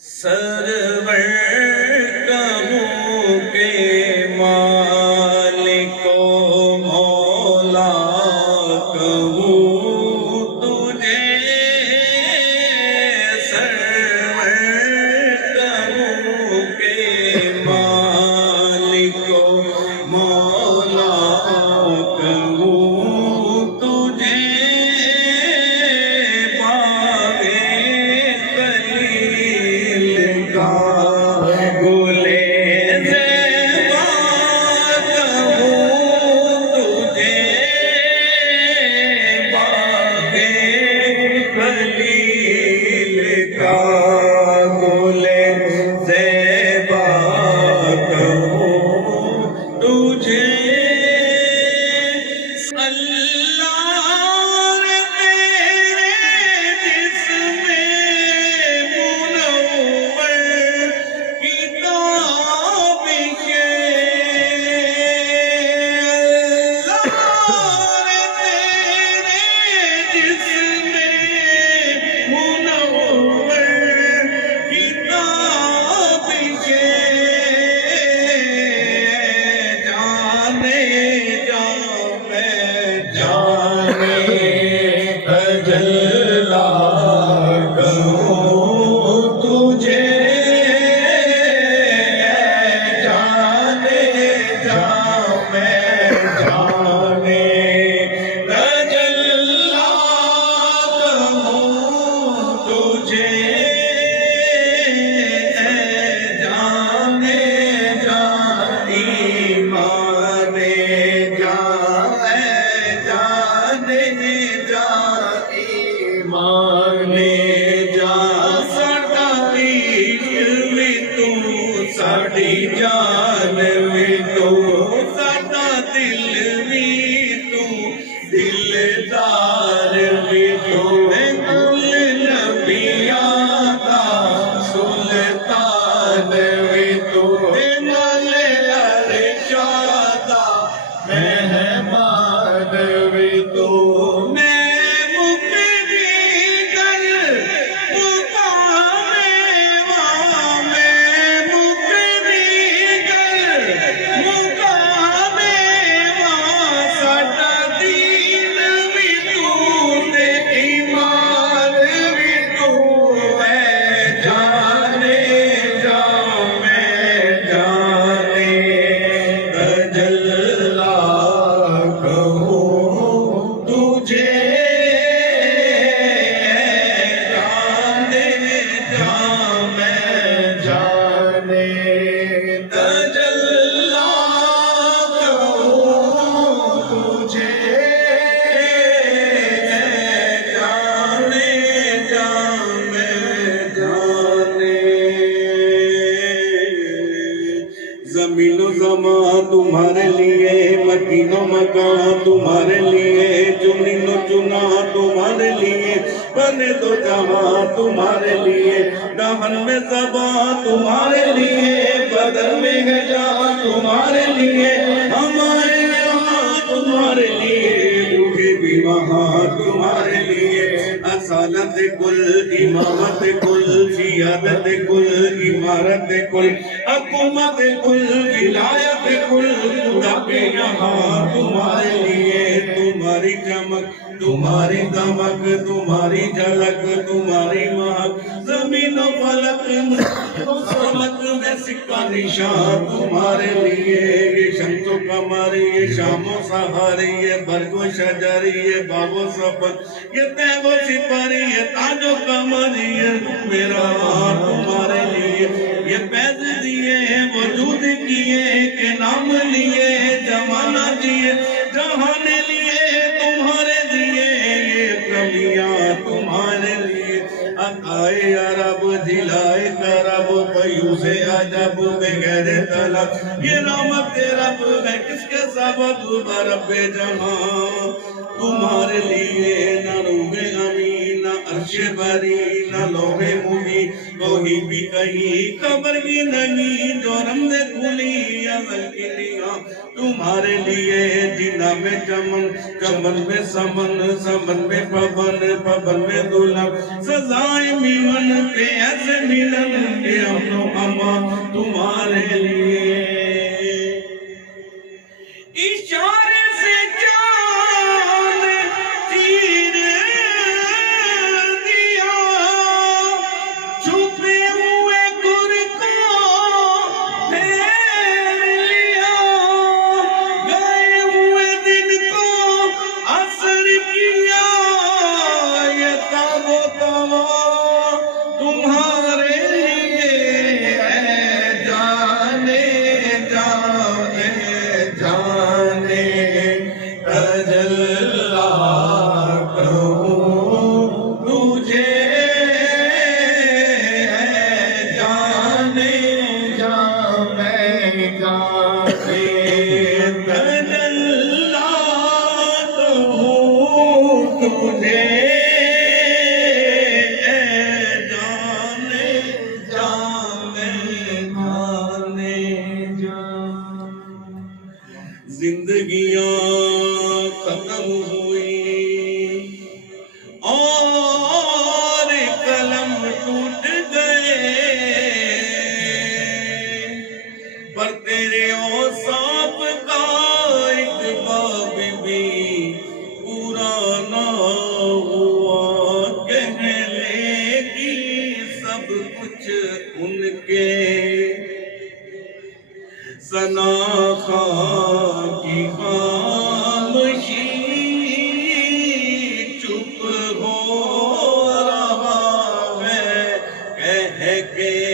سرور کہوں کے مالک و مولا کہوں تجھے، سرور کہوں کے مالک و مولا کہوں تجھے، ساڑی جان بھی تو ساڑا دل بھی تو دلدار بھی تو کل نبیاں دا سلطان بھی تو نال ارشاد دا مہمان بھی تو زمین و زمان تمہارے لیے، مکین و مکان تمہارے لیے، چنین و چنا تمہارے لیے، بنے دو جہاں تمہارے لیے، دہن میں زبان تمہارے لیے، بدن میں ہے جان تمہارے لیے، ہمارے یہاں تمہارے لیے، روحے بھی وہاں تمہارے لیے، اصالت کل، امامت کل، سیادت کل، عمارت کل، حکومت کل، ولایت کل، خدا کے یہاں تمہارے لیے، تمہاری چمک، تمہاری دمک، تمہاری جھلک، تمہاری مہک، زمین و فلک سمک میں سکہ نشان تمہارے لیے، یہ شمس و قمر، یہ شام و سحر، یہ برگ و شجر، یہ باب و سفر، یہ تیب و سپر، یہ تاج و کمر، یہ میرا تمہارے لیے، یہ پیز دیے وجود کیے کہ نام لیے زمانہ جیے جہان لیے تمہارے دیے، یہ کمیاں تمہارے لیے، عطائے عرب دلائے کرب فیوز عجب بغیر طلب، یہ رحمت رب ہے کس کے سبب برب جہاں تمہارے لیے، نہ روح امین، نہ عرش بری، نہ لوح مبین، کوئی بھی کہیں خبر ہی نہیں جو رمز کھلی ازل کی نگاہ تمہارے لیے جنا میں چمن چمن میں سمن سمن میں پبن پبن میں دلہن سزائے ملن پہ ایسے ملن پہ امن و امان تمہارے لیے اشارے سے چاند چیر دیا چھپے ہوئے گر کو پھیر لیا گئے ہوئے دن کو عصر کیا یہ تاب و توا تمہارے لیے ہے جانے جانے جانے تجلا کروں تجھے جانے جانے جانے تجلا کروں تجھے جانے جانے جانے جانے زندگیاں ختم ہوئی اور قلم ٹوٹ گئے پر تیرے اوصاف کا ایک باب بھی پورا نہ ہوا کہنے کی سب کچھ ان کے ثنا خاں کی خاموشی چپ ہو رہا ہے کہہ کے